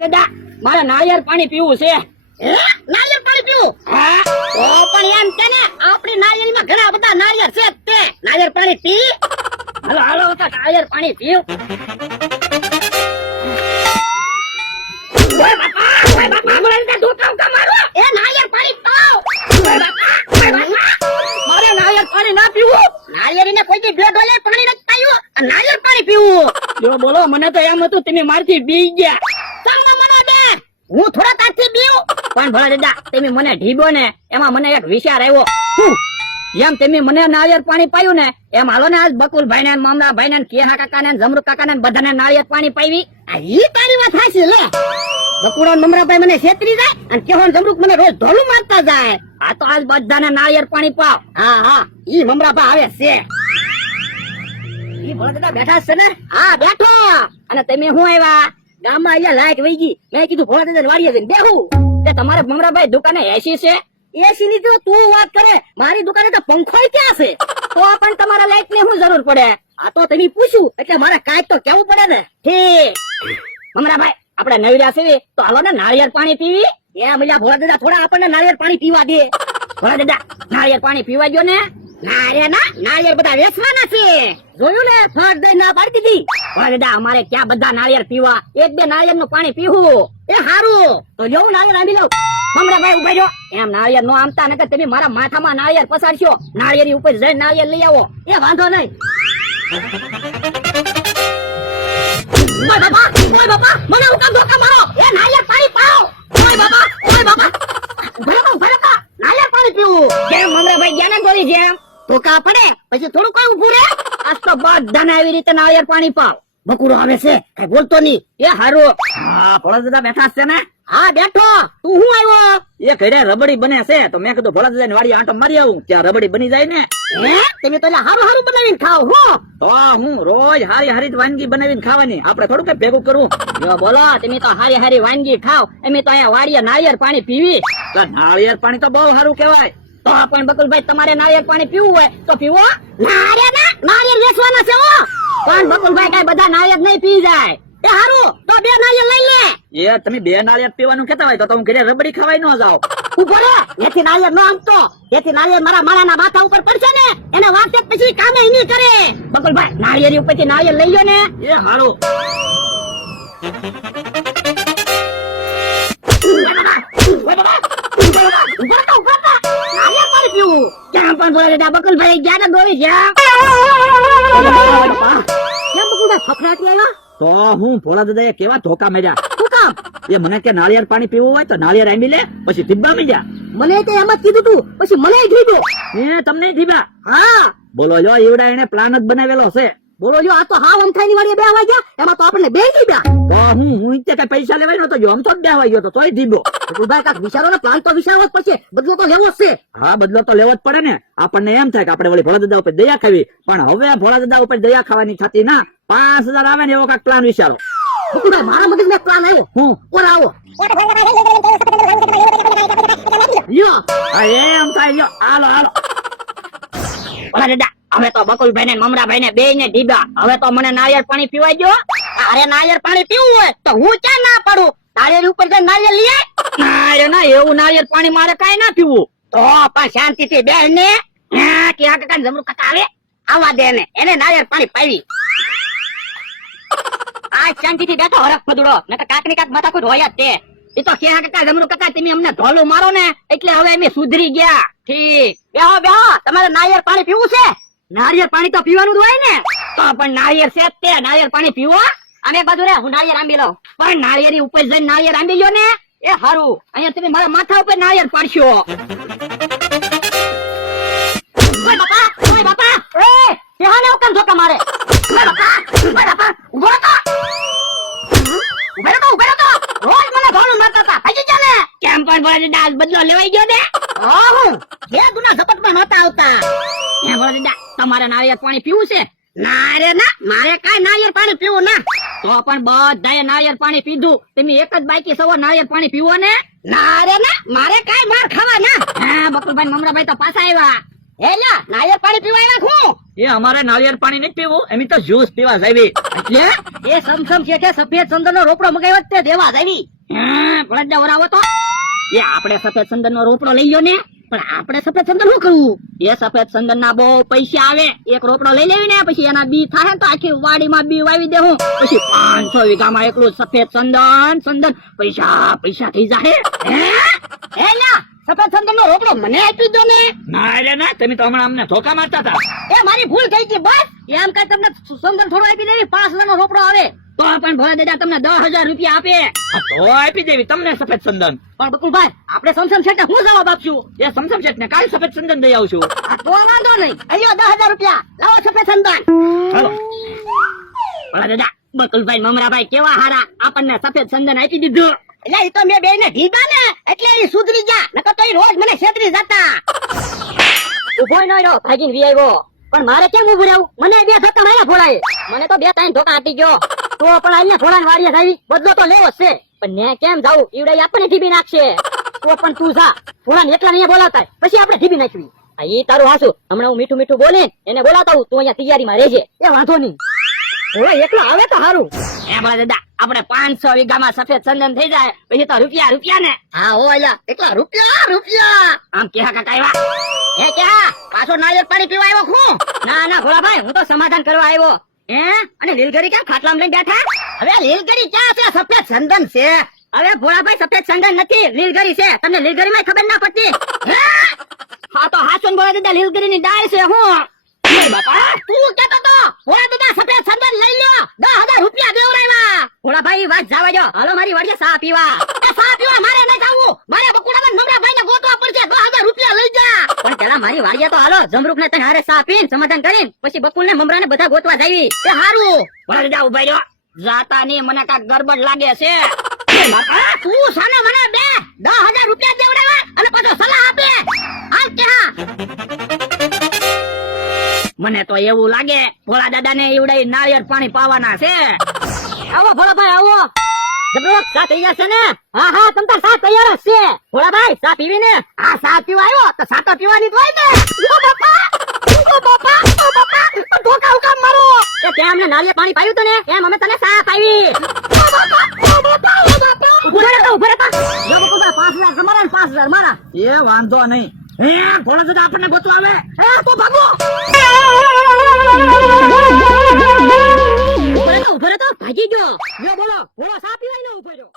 દાદા મારે નાળિયેર પાણી પીવું છે. નાળિયેર પાણી પીવું? હા. તો પણ એમ કે ને આપણી નાળિયેરમાં ઘણા બધા નાળિયેર છે તે નાળિયેર પાણી પી. હાલો હાલો તો નાળિયેર પાણી પીવું. ઓય બાપા મને તો દુખાવ કા મારો. એ નાળિયેર પાણી પાવ. ઓય બાપા મારે નાળિયેર પાણી ના પીવું. નાળિયેરીને કોઈ દી બે ડોલે પાણી નથી પાયું અને નાળિયેર પાણી પીવું. જો બોલો મને તો એમ હતું તમે મારથી બી ગયા. હું થોડા તારથી બીઉં પણ ભલા દાદા તમે મને ઢીબો ને એમાં મને એક વિચાર આવ્યો. એમ તમે મને નાળિયેર પાણી પાયું ને એમ હાલો ને આજ બકુલભાઈ ને મમરાભાઈ ને કેહા કાકા ને જમરૂ કાકા ને બધાને નાળિયેર પાણી પાવી. ઈ તારી વાત હાચી લે. બકુડા મમરાભાઈ મને છેતરી જાય અને કેહો જમરૂક મને રોજ ઢોલું મારતા જાય. આ તો આજ બધાને નાળિયેર પાણી પાવ. હા હા ઈ મમરાભાઈ આવે છે. ઈ ભલા દાદા બેઠા છે ને? હા બેઠો. અને તમે હું આવ્યા? ગામમાં અહીંયા લાઈટ વહી ગઈ. મેં કીધું ભોળા દાદા વાડીએ જઈને બેહું. તે તમારે મમરાભાઈ દુકાને એસી છે? એસી ની તો તું વાત કરે, મારી દુકાને તો પંખોય ક્યાં છે? તો પણ તમારા લાઈટ ની શું જરૂર પડે? આ તો તમે પૂછ્યું એટલે મારે કાંઈક તો કેવું પડે ને. ઠીક મમરાભાઈ આપણે નવર્યા છે તો હાલો ને નાળિયેર પાણી પીવી. એ મજા ભોળા દાદા થોડા આપણને નાળિયેર પાણી પીવા દે. ભોળા દાદા નાળિયેર પાણી પીવા દો ને. નાળિયેર બધા વેચવાના છે. જોયું ને ફટ દઈ ના પાડી દીધી. ભોળા દાદા અમારે ક્યાં બધા નાળિયેર પીવા, એક બે નાળિયેર નું પાણી પીવું. એ હારું તો જોઉં નાળિયેર આંબી લઉં. મમરાભાઈ ઉભા રહ્યો. એમ નાળિયેર નો આમતા નકર તમે મારા માથામાં નાળિયેર પસારશો. નાળિયેરી ઉપર જઈને નાળિયેર લઈ આવો. એ વાંધો નહીં. ઓય બાપા મને હું કામ ધોકા મારો. એ નાળિયેર પાણી પાવ. ઓય બાપા ભરકા નાળિયેર પાણી પીવું. જેમ મમરાભાઈ જ્ઞાન બોલી જેમ ધોકા પડે પછી થોડું કઈ ઉભું રે. આજ તો બધાને આવી રીતે નાળિયેર પાણી પાવ. બકુરો આવે છે કઈ બોલતો નહીં. એ હારું. હા ભોળા દાદા બેઠા છે ને? હા બેઠો. તું હું આવ્યો? એ ઘરે રબડી બને છે તો મેં કીધું ભોળા દાદા વાડી આંટો મારી આવું ત્યાં રબડી બની જાય ને. હે તમે તો હારું બનાવીને ખાવ હો? તો હું રોજ હારી વાનગી બનાવીને ખાવાની, આપણે થોડું કઈ ભેગું કરવું. જો બોલો તમે તો હારી વાનગી ખાવ, અમે તો અહીંયા વાડીએ નાળિયેર પાણી પીવી. તો નાળિયેર પાણી તો બહુ સારું કહેવાય. તો પણ બકુલભાઈ તમારે નાળિયેર પાણી પીવું હોય તો પીવો. નાળિયેર વેચવાના છે હો. પણ બકુલભાઈ કઈ બધા નાળિયેર નહીં પી જાય. એ હારું તો બે નાળિયેર લઈ લે. એ તમે બે નાળિયેર પીવાનું કહેતા હોય તો હું ઘરે રબડી ખવાય ન જાવ. ઉભો રે. એથી નાળિયેર ન આમતો. એથી નાળિયેર મારા માળાના માથા ઉપર પડશે ને એને વાંચે પછી કામે નહીં કરે. બકુલભાઈ નાળિયેર ઉપરથી નાળિયેર લઈ લો ને. એ હારું. બકુલભાઈ જ્યાં દોરી જ્યાં ફફડાટી આવ્યા તો હું ભોળા દાદા કેવા ધોકા મેળ્યા. શું કામ? એ મને કે નાળિયેર પાણી પીવું હોય તો નાળિયેર આંબી લે પછી ધીબા મીડ્યા. મને તો એમ જ કીધું તું પછી મને ધીબ્યો. એ તમને ધીબા? હા બોલો જો એવડા એને પ્લાન જ બનાવેલો છે. બોલો જો આ તો હાવ અમથાઈની વાળી બે આવા ગયા એમાં તો આપણને બે ધીબ્યા. તો હું કઈ પૈસા લેવાય નતો જો અમથો જ બે આવા ગયો તો તોય ધીબો. ભાઈ કાક વિચારો ને પ્લાન તો વિચારવો જ પડશે. બદલો તો લેવો જ છે. હા બદલો તો લેવો જ પડે ને. આપણને એમ થાય કે આપણે વળી ભોળા દાદા ઉપર દયા ખાવી, પણ હવે ભોળા દાદા ઉપર દયા ખાવાની થતી ના. 5000 આવે ને એવો કાક પ્લાન વિચારો. મારા મગજ માં પ્લાન આવ્યો. હું ઓલા આવો એમ થાય. હાલો ભોળા દાદા હવે તો બકુલભાઈ ને મમરાભાઈ ને બે ને ઢીબા. હવે તો મને નાળિયેર પાણી પીવાય ગયો. અરે નાળિયેર પાણી પીવું હોય તો હું ક્યાં ના પડું. નાળિયેર ઉપર જઈને નાળિયેર લઈએ. ના એવું નાળિયેર પાણી મારે કઈ ના પીવું. તો પણ શાંતિથી બેહ ને ક્યાં કાકા જમરૂ કાકા આવે આવા દે ને એને નાળિયેર પાણી પાવી. આ શાંતિથી બેઠો હરખ ફદુડો નકર કાક ને કાક માથા કોઈ હોય જ તે. એ તો ક્યાં કાકા જમરૂ કાકા તમે અમને ઢોલું મારો ને એટલે હવે અમે સુધરી ગયા. ઠીક બેહો તમારે નાળિયેર પાણી પીવું છે? નાળિયેર પાણી તો પીવાનું જ હોય ને. તો પણ નાળિયેર છે તે નાળિયેર પાણી પીવો. અમે બાજુ રે હું નાળિયેર આંબી લઉં. પણ નાળિયેરી ઉપર જઈને નાળિયેર આંબી લ્યો ને. એ હારું અહીંયા તમે મારા માથા ઉપર નાળિયેર પાડશો. ઓય બાપા એ કેહાને ઉકમ ધોકા મારે. ઓય બાપા ઉભો રહો તો રોજ મને ઘોડું મારતા હતા. ભાગી જા ને. કેમ પણ ભોળા દાદા બદલો લેવાઈ ગયો ને. હું જે ગુના ઝપટમાં નહોતા આવતા. એ ભોળા દાદા તમારે નાળિયેર પાણી પીવું છે? ના રે ના મારે કઈ નાળિયેર પાણી પીવું ના. તો પણ બધાએ નાળિયેર પાણી પીધું, તમે એક જ બાકી સવો નાળિયેર પાણી પીવો ને. ના રે ના મારે કઈ માર ખાવા ના. હા બકુલભાઈ મમરાભાઈ તો પાછા આવ્યા. એ લ્યા નાળિયેર પાણી પીવા આવ્યા હું. એ અમારે નાળિયેર પાણી નથી પીવું, એમ તો જ્યુસ પીવા જાવી. એટલે એ સમસમ શેઠે સફેદ ચંદનનો રોપડો મગાવ્યો તે દેવા જાવી. ભળદા વરાવો તો એ આપણે સફેદ ચંદનનો રોપડો લઈ લ્યો ને, પણ આપણે સફેદ ચંદન શું કરવું? એ સફેદ ચંદન ના બહુ પૈસા આવે. એક રોપડો લઈ લેવી ને પછી એના બી થાય ને તો આખી વાડીમાં બી વાવી દેવું. પછી 500 વીઘામાં એકલું સફેદ ચંદન પૈસા પૈસા થઈ જાય. હે લ્યા સફેદ ચંદન નો રોપડો મને આપી દો ને. ના રે ના, તમે તો હમણાં અમને ધોકા મારતા હતા. એ મારી ભૂલ થઈ ગઈ બસ. એમ કઈ તમને ચંદન થોડો આપી દેવી, 5 લાખનો રોપડો આવે તો પણ ભોળા દાદા તમને 10,000 રૂપિયા આપે. હા, તો આપી દેવી તમને સફેદ ચંદન. પણ બકુલભાઈ આપણે સમસમ શેઠને હું જવાબ આપશું? એ સમસમ શેઠ ને કાલ સફેદ ચંદન દઈ આવશું. આ તો વાંધો નહીં. અయ్యో 10,000 રૂપિયા લાવો સફેદ ચંદન. હાલો. ભોળા દાદા બકુલભાઈ મમરાભાઈ કેવા હારા, આપણને સફેદ ચંદન આપી દીધું. એટલે એ તો મેં બેને ઢીબા ને એટલે એ સુધરી ગયા, નકર તો એ રોજ મને છેતરી જતા. ઉભો ન રહ્યો, ભાગીને વી આવ્યો. પણ મારે કેમ ઉભું રહેવું? મને 2 ધક્કા માર્યા ભોળાએ. મને તો 2-3 ધોકા આપી ગયો. તો પણ અહીંયા ભોળાને વાડીએ જાવી, બદલો તો લેવો જ છે. પણ ને કેમ જાવું? ઈવડે આપણને ઢીબી નાખશે. તો પણ તું જા, ભોળાને એકલા નહીં બોલાવતા, પછી આપણે ઢીબી નાખવી. ઈ તારું હાસુ. હમણાં હું મીઠું મીઠું બોલીને એને બોલાવતા હું, તું અહીંયા તૈયારીમાં રહેજે. એ વાંધો નહીં, હવે એકલો આવે તો સારું. એ ભોળા દાદા આપણે 500 વીઘામાં સફેદ ચંદન થઈ જાય પછી તો રૂપિયા ને. હા હો એલા એટલા રૂપિયા. આમ કે કાકા આવ્યા. એ ક્યાં પાછો નાળિયેર પાણી પીવા આવ્યો હું? ના ભોળાભાઈ હું તો સમાધાન કરવા આવ્યો. અને લીલગરી ક્યાં ખાટલામાં લઈને બેઠા? હવે લીલગરી ક્યાં છે? સફેદ ચંદન છે. હવે ભોળાભાઈ સફેદ ચંદન નથી, લીલગરી છે. તમને લીલગરીમાં ખબર ના પડતી? હા તો હાસો ને ભોળા દાદા લીલગરીની ડાળ છે. હું બાપા તું કેતો તો ભોળા દાદા સફેદ ચંદન લઈ લ્યો, 10,000 રૂપિયા દેવરાવ્યા. ભોળાભાઈ વાત જવા દો, હાલો મારી વાડીએ ચા પીવા. ચા પીવા મારે નહીં જાવું, મારે બકુડામાં મમરાભાઈને ગોતવા પડશે. 10,000 રૂપિયા લઈ જા. પણ પેલા મારી વાડીએ તો હાલો, જમરૂખ ને તને હારે ચા પીને સમાધાન કરીને પછી બકુલ ને મમરા ને બધા ગોતવા જાવી. એ હારું ભોળા દાદા ઉભા રહ્યો. જાતા ની મને કાક ગડબડ લાગે છે. બાપા તું સાનો મને 10,000 રૂપિયા દેવરાવ્યા અને પાછો સલાહ આપે. હાલ કે હા મને તો એવું લાગે ભોળા દાદા ને એવડાઈ નાળિયેર પાણી પાવાના છે. આવો ભોળાભાઈ આવો. જબરોક ચા તૈયાર છે ને? હા તમતાર ચા તૈયાર જ છે. ભોળાભાઈ ચા પીવી ને? હા ચા પીવા આવ્યો તો ચા તો પીવાની જ હોય ને. ઓ બાપા ધોકા ઉકામ મારો. એ તે અમને નાળિયેર પાણી પાયું તો ને એમ અમે તને ચા પાવી. ઉભો રહેતા જો બકુબા 5,000 તમારા ને 5,000 મારા. એ વાંધો નહીં. ભોળા દાદા આપણને ગોતવા આવે. તો ભાગો. ઉભો રહેતો ભાગી ગયો. બોલો ચા પીવાય ને ઉભો રહ્યો.